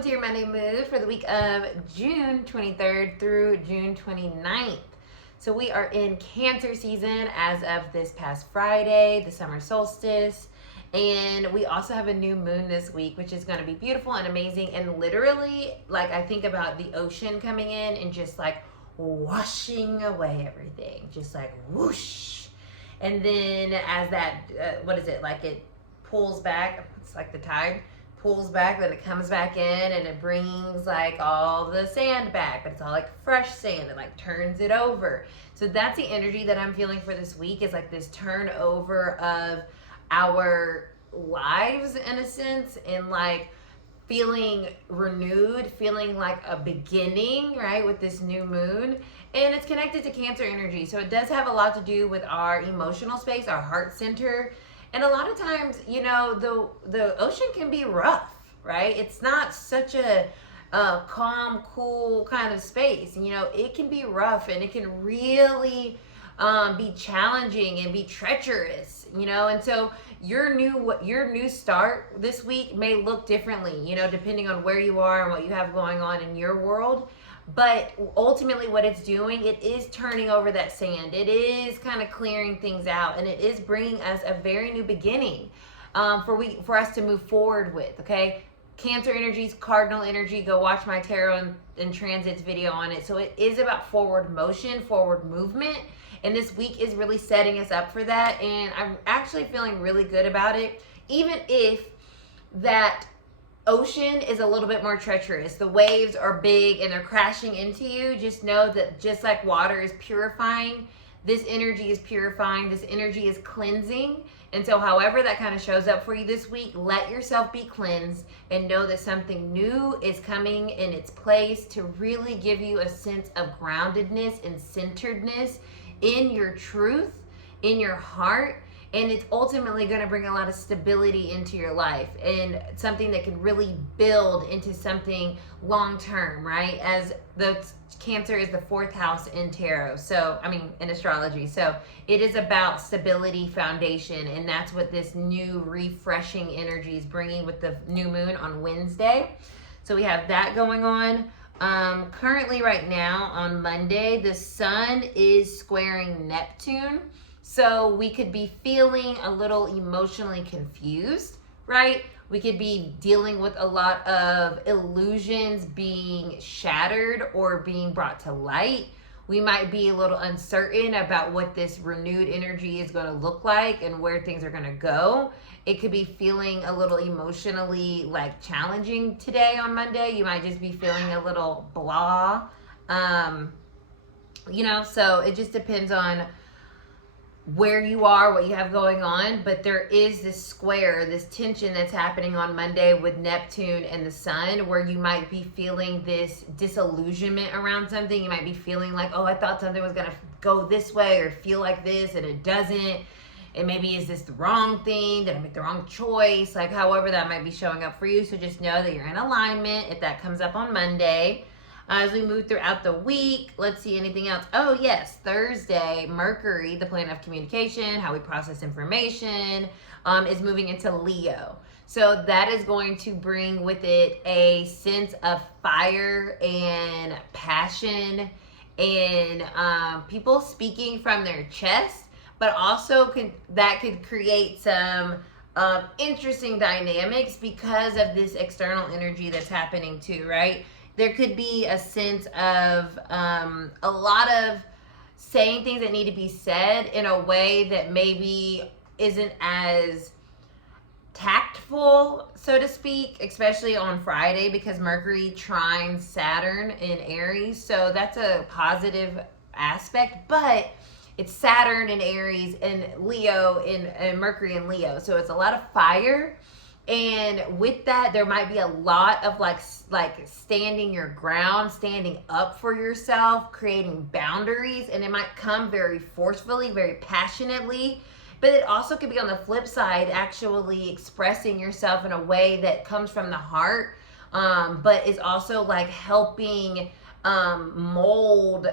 welcome to your Monday Mood for the week of June 23rd through June 29th. So we are in Cancer season as of this past Friday, the summer solstice. And we also have a new moon this week, which is going to be beautiful and amazing. And literally, like, I think about the ocean coming in and just like washing away everything, just like whoosh. And then as that, it pulls back, it's like the tide pulls back, then it comes back in and it brings like all the sand back, but it's all like fresh sand and like turns it over. So that's the energy that I'm feeling for this week, is like this turnover of our lives in a sense, and like feeling renewed, feeling like a beginning, right, with this new moon. And it's connected to Cancer energy, so it does have a lot to do with our emotional space, our heart center. And a lot of times, you know, the ocean can be rough, right? It's not such a calm, cool kind of space. You know, it can be rough and it can really be challenging and be treacherous, you know. And so your new start this week may look differently, you know, depending on where you are and what you have going on in your world. But ultimately what it's doing, it is turning over that sand. It is kind of clearing things out, and it is bringing us a very new beginning for us to move forward with, okay? Cancer energies, cardinal energy. Go watch my tarot and transits video on it. So it is about forward motion, forward movement. And this week is really setting us up for that. And I'm actually feeling really good about it, even if that ocean is a little bit more treacherous. The waves are big and they're crashing into you. Just know that just like water is purifying, this energy is purifying, this energy is cleansing. And so however that kind of shows up for you this week, let yourself be cleansed and know that something new is coming in its place to really give you a sense of groundedness and centeredness in your truth, in your heart. And it's ultimately going to bring a lot of stability into your life, and something that can really build into something long term, right? As the Cancer is the fourth house in tarot, in astrology. So it is about stability, foundation, and that's what this new refreshing energy is bringing with the new moon on Wednesday. So we have that going on. Currently right now on Monday, the sun is squaring Neptune. So we could be feeling a little emotionally confused, right? We could be dealing with a lot of illusions being shattered or being brought to light. We might be a little uncertain about what this renewed energy is going to look like and where things are going to go. It could be feeling a little emotionally like challenging today on Monday. You might just be feeling a little blah. So it just depends on where you are, what you have going on. But there is this square, this tension that's happening on Monday with Neptune and the sun, where you might be feeling this disillusionment around something. You might be feeling like, oh, I thought something was gonna go this way or feel like this and it doesn't. And maybe, is this the wrong thing? Did I make the wrong choice? Like, however that might be showing up for you. So just know that you're in alignment if that comes up on Monday. As we move throughout the week, let's see, anything else. Oh yes, Thursday, Mercury, the planet of communication, how we process information, is moving into Leo. So that is going to bring with it a sense of fire and passion and people speaking from their chest, but also that could create some interesting dynamics because of this external energy that's happening too, right? There could be a sense of a lot of saying things that need to be said in a way that maybe isn't as tactful, so to speak, especially on Friday, because Mercury trines Saturn in Aries. So that's a positive aspect, but it's Saturn in Aries and Leo and Mercury in Leo. So it's a lot of fire. And with that, there might be a lot of like standing your ground, standing up for yourself, creating boundaries, and it might come very forcefully, very passionately. But it also could be on the flip side, actually expressing yourself in a way that comes from the heart, but is also like helping mold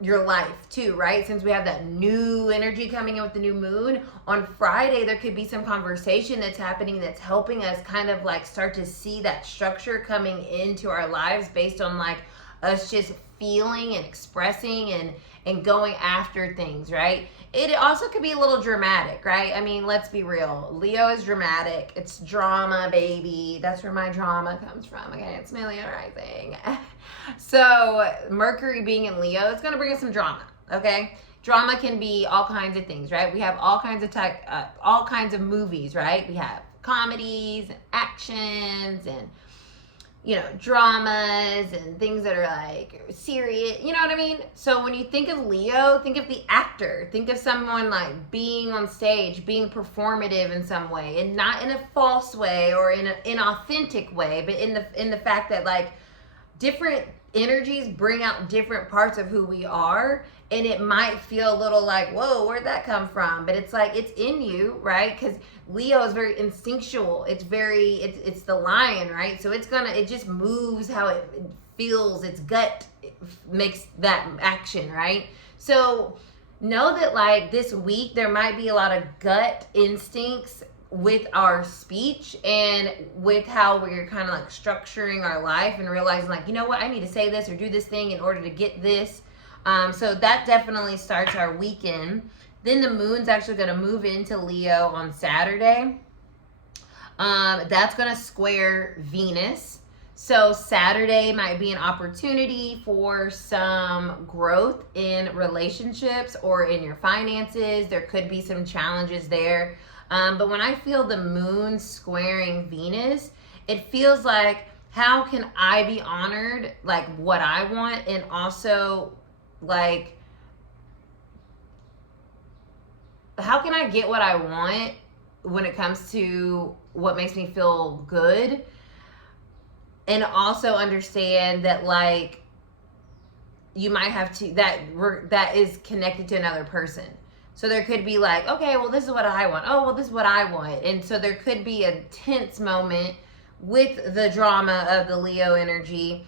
your life too, right? Since we have that new energy coming in with the new moon, on Friday there could be some conversation that's happening that's helping us kind of like start to see that structure coming into our lives based on like us just feeling and expressing and going after things, right? It also could be a little dramatic, right? I mean, let's be real. Leo is dramatic. It's drama, baby. That's where my drama comes from. Okay, it's my Leo rising. So Mercury being in Leo, it's going to bring us some drama, okay? Drama can be all kinds of things, right? We have all kinds of movies, right? We have comedies and actions and dramas and things that are like serious, you know what I mean? So when you think of Leo, think of the actor, think of someone like being on stage, being performative in some way, and not in a false way or in an inauthentic way, but in the fact that like different energies bring out different parts of who we are, and it might feel a little like, whoa, where'd that come from? But it's like, it's in you, right? Because Leo is very instinctual. It's the lion, right? So it just moves how it feels. Its gut makes that action, right? So know that like this week, there might be a lot of gut instincts with our speech and with how we're kind of like structuring our life and realizing like, you know what, I need to say this or do this thing in order to get this. So that definitely starts our weekend. Then the moon's actually going to move into Leo on Saturday. That's going to square Venus. So Saturday might be an opportunity for some growth in relationships or in your finances. There could be some challenges there. But when I feel the moon squaring Venus, it feels like, how can I be honored, like what I want, and also like, how can I get what I want when it comes to what makes me feel good? And also understand that like, you might have to, that is connected to another person. So there could be like, okay, well, this is what I want. Oh, well, this is what I want. And so there could be a tense moment with the drama of the Leo energy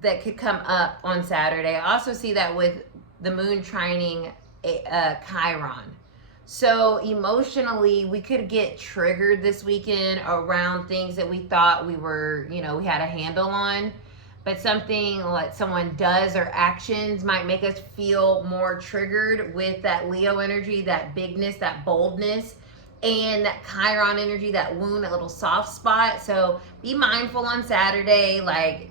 that could come up on Saturday. I also see that with the moon trining Chiron. So emotionally, we could get triggered this weekend around things that we thought we were, we had a handle on. But something like someone does or actions might make us feel more triggered with that Leo energy, that bigness, that boldness, and that Chiron energy, that wound, that little soft spot. So be mindful on Saturday, like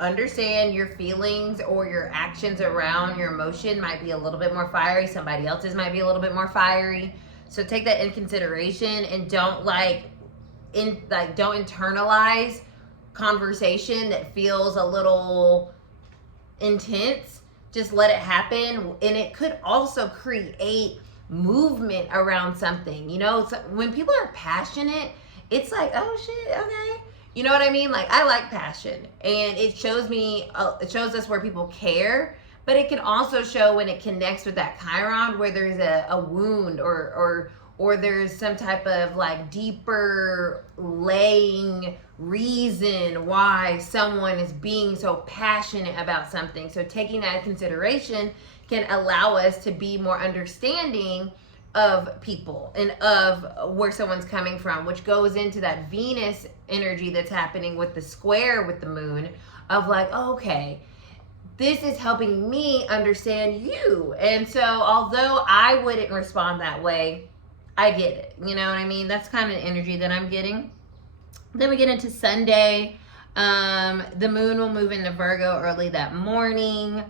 understand your feelings or your actions around your emotion might be a little bit more fiery. Somebody else's might be a little bit more fiery. So take that in consideration and don't don't internalize conversation that feels a little intense. Just let it happen. And it could also create movement around something. So when people are passionate, it's like, oh shit, okay. You know what I mean? Like, I like passion, and it shows us where people care, but it can also show when it connects with that Chiron, where there's a wound or there's some type of like deeper laying reason why someone is being so passionate about something. So taking that into consideration can allow us to be more understanding of people and of where someone's coming from, which goes into that Venus energy that's happening with the square with the moon of like, oh, okay, this is helping me understand you. And so although I wouldn't respond that way, I get it. You know what I mean? That's kind of the energy that I'm getting. Then we get into Sunday. The moon will move into Virgo early that morning.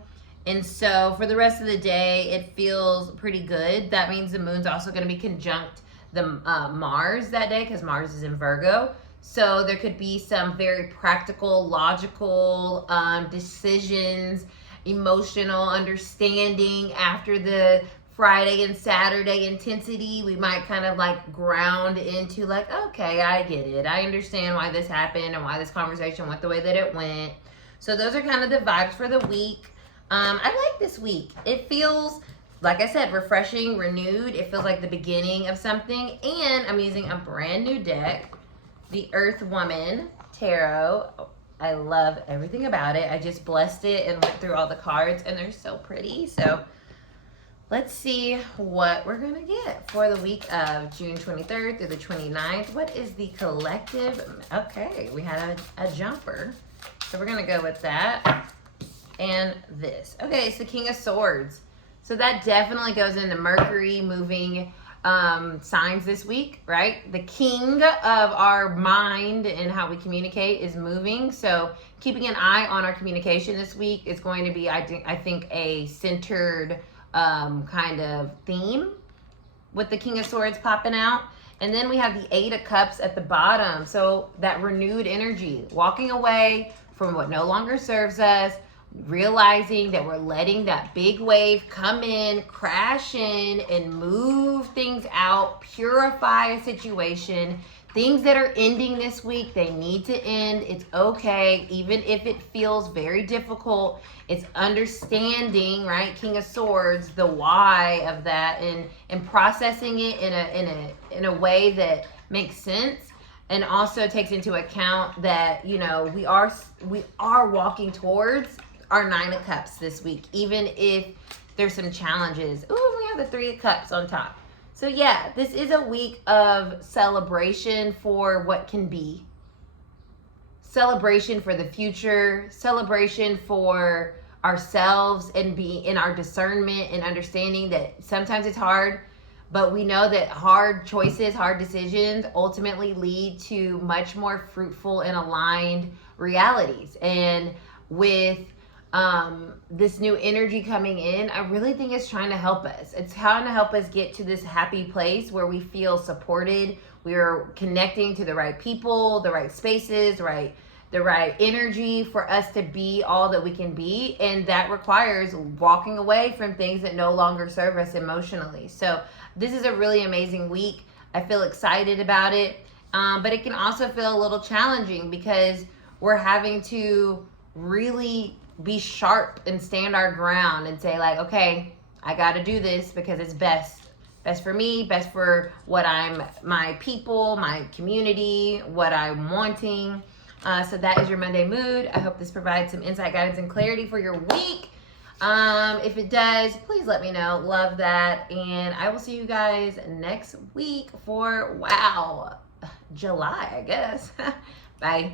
And so for the rest of the day, it feels pretty good. That means the moon's also going to be conjunct the Mars that day, because Mars is in Virgo. So there could be some very practical, logical decisions, emotional understanding after the Friday and Saturday intensity. We might kind of like ground into like, okay, I get it. I understand why this happened and why this conversation went the way that it went. So those are kind of the vibes for the week. I like this week. It feels, like I said, refreshing, renewed. It feels like the beginning of something. And I'm using a brand new deck, the Earth Woman Tarot. I love everything about it. I just blessed it and went through all the cards, and they're so pretty. So let's see what we're going to get for the week of June 23rd through the 29th. What is the collective? Okay, we had a jumper. So we're going to go with that and this. Okay, it's the King of Swords. So that definitely goes into Mercury moving signs this week, right? The king of our mind and how we communicate is moving. So keeping an eye on our communication this week is going to be, I think, a centered kind of theme with the King of Swords popping out. And then we have the Eight of Cups at the bottom. So that renewed energy, walking away from what no longer serves us, realizing that we're letting that big wave come in, crash in, and move things out, purify a situation. Things that are ending this week, they need to end. It's okay, even if it feels very difficult. It's understanding, right? King of Swords, the why of that, and processing it in a way that makes sense, and also takes into account that, you know, we are walking towards our Nine of Cups this week, even if there's some challenges. Ooh, we have the Three of Cups on top. So yeah, this is a week of celebration for what can be. Celebration for the future, celebration for ourselves, and be in our discernment and understanding that sometimes it's hard, but we know that hard choices, hard decisions ultimately lead to much more fruitful and aligned realities. And with this new energy coming in, I really think it's trying to help us. It's trying to help us get to this happy place where we feel supported. We're connecting to the right people, the right spaces, the right energy for us to be all that we can be. And that requires walking away from things that no longer serve us emotionally. So this is a really amazing week. I feel excited about it. But it can also feel a little challenging because we're having to really be sharp and stand our ground and say, like, okay, I got to do this because it's best for me, best for my people, my community, what I'm wanting. So that is your Monday mood. I hope this provides some insight, guidance, and clarity for your week. If it does, please let me know. Love that. And I will see you guys next week for, wow, July, I guess. Bye.